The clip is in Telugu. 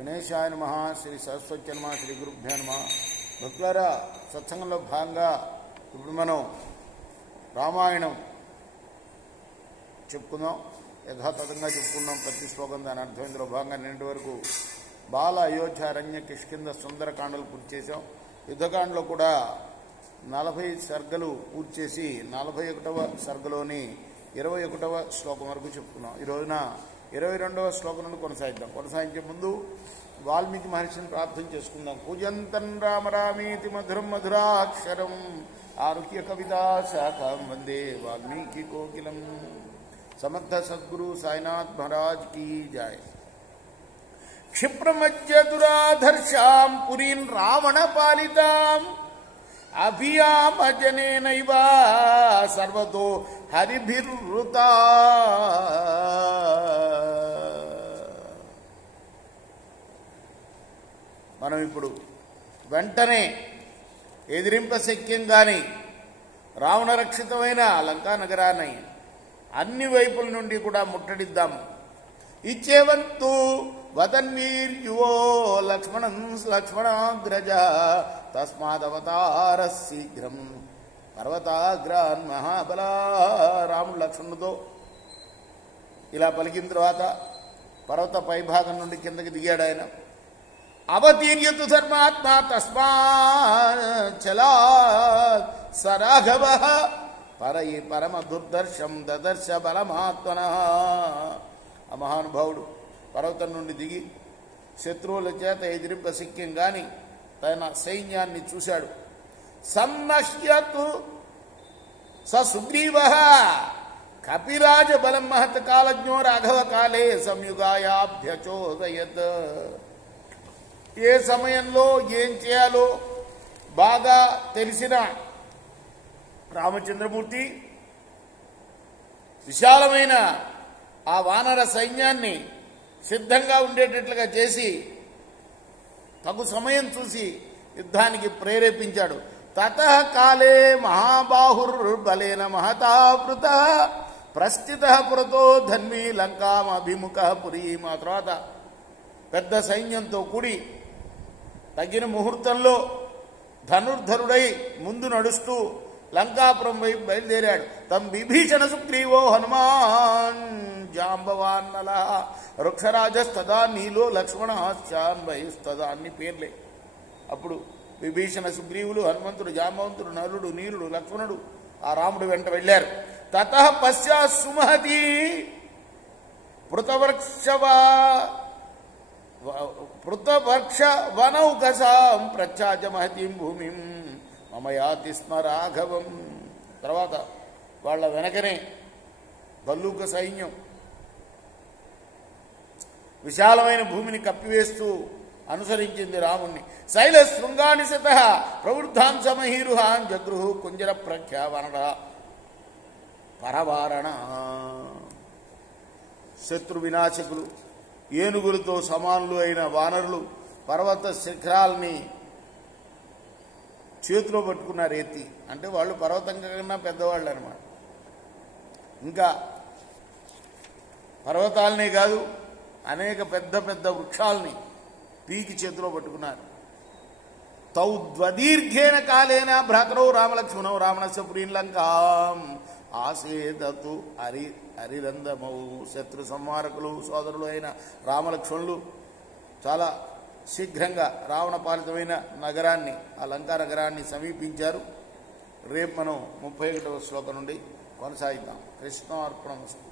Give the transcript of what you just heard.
గణేశాయ నమః. శ్రీ సరస్వతి నమః. శ్రీ గురుభ్యో నమః. భక్తులారా, సత్సంగంలో భాగంగా ఇప్పుడు మనం రామాయణం చెప్పుకుందాం. యథాతథంగా చెప్పుకున్నాం ప్రతి శ్లోకం దాని అర్థం. ఇందులో భాగంగా నిన్నటి వరకు బాల, అయోధ్య, అరణ్య, కిష్కింద, సుందరకాండలు పూర్తి చేశాం. యుద్ధకాండలో కూడా 40 సర్గలు పూర్తి చేసి 41వ సర్గలోని 21వ శ్లోకం వరకు చెప్పుకున్నాం. ఈ రోజున 22వ శ్లోకం నుండి కొనసాగిద్దాం. కొనసాగించే ముందు వాల్మీకి మహర్షిని ప్రార్థన చేసుకుందాం. పూజంతం రామ రామేతి మధురం మధురాక్షరం ఆరుహ్య కవితా శాఖం వందే వాల్మీకి కోకిలం. సమర్థ సద్గురు సాయినాథ్ మహారాజ్ కీ జయ. క్షిప్రమధ్య దురాధర్షాం పురీం రావణ పాలితాం అభియామజనేనైవ సర్వతో హరిభిర్వృతా. మనం ఇప్పుడు వెంటనే ఎదిరింపశక్యంగాని రావణరక్షితమైన లంకా నగరాన్ని అన్ని వైపుల నుండి కూడా ముట్టడిద్దాం. ఇచ్చేవంతు వదన్వీర్యువో లక్ష్మణాగ్రజ తస్మాదవతార శీఘ్రం పర్వతాగ్రాన్ మహాబల. రాముడు లక్ష్మణుడితో ఇలా పలికిన తర్వాత పర్వత పైభాగం నుండి కిందకి దిగాడు ఆయన. అవతీర్యతు ధర్మాత్మ తస్మాచలా సరాఘవ పరయి పరమ దుర్దర్శం దదర్శ బలమాత్మన. ఆ మహానుభావుడు పర్వతం నుండి దిగి శత్రువుల చేత ఎదిరింపశక్యం గాని తన సైన్యాన్ని చూశాడు. సన్నశ్యతు స సుగ్రీవ కపిరాజ బలం మహత్ కాలజ్ఞో రాఘవ కాలే సంయుగాయాభ్యచోదయత్. ఏ సమయంలో ఏం చేయాలో బాగా తెలిసిన రామచంద్రమూర్తి విశాలమైన ఆ వానర సైన్యాన్ని సిద్ధంగా ఉండేటట్లుగా చేసి తగు సమయం చూసి యుద్ధానికి ప్రేరేపించాడు. తతః కాలే మహాబాహుర్బలేన మహతావృత ప్రస్థిత పురతో ధన్వీ లంకామభిముఖ పురీం. ఆ తర్వాత పెద్ద సైన్యంతో కూడి తగిన ముహూర్తంలో ధనుర్ధరుడై ముందు నడుస్తూ లంకాపురం వైపు బయలుదేరాడు. తం విభీషణ సుగ్రీవో హనుమాన్ జాంబవాన్నల వృక్షరాజస్తదా నీలో లక్ష్మణాశ్చాన్వయస్తదా అన్ని పేర్లే. అప్పుడు విభీషణ సుగ్రీవులు, హనుమంతుడు, జాంబవంతుడు, నలుడు, నీరుడు, లక్ష్మణుడు ఆ రాముడు వెంట వెళ్లారు. తతః పశ్చా సుమహతి పృతవర్క్ష వనౌకసాం ప్రచ్ఛాజ మహతీం భూమిం మమయాతి స్మ రాఘవం. తర్వాత వాళ్ళ వెనకనే భల్లూక సైన్యం విశాలమైన భూమిని కప్పివేస్తూ అనుసరించింది రాముణ్ణి. శైల శృంగాని శత ప్రవృద్ధాం సమహీరుహాన్ జగృహు కుంజర ప్రఖ్యావరణ పరవారణ. శత్రు వినాశకులు, ఏనుగులతో సమానులు అయిన వానరులు పర్వత శిఖరాల్ని చేతిలో పట్టుకున్నారు ఎత్తి. అంటే వాళ్ళు పర్వతం కన్నా పెద్దవాళ్ళు అనమాట. ఇంకా పర్వతాలనే కాదు అనేక పెద్ద పెద్ద వృక్షాలని పీకి చేతిలో పట్టుకున్నారు. తౌ ద్వదీర్ఘేన కాలేన భ్రాతరౌ రామలక్ష్మణౌ రావణస్య పురీం లంకాం ఆసేదతు అరిరందమౌ. శత్రు సంహారకులు సోదరులు అయిన రామలక్ష్మణులు చాలా శీఘ్రంగా రావణ పాలితమైన నగరాన్ని, ఆ లంకా నగరాన్ని సమీపించారు. రేపు మనం 31వ శ్లోకం నుండి కొనసాగిద్దాం. కృష్ణార్పణమస్తు.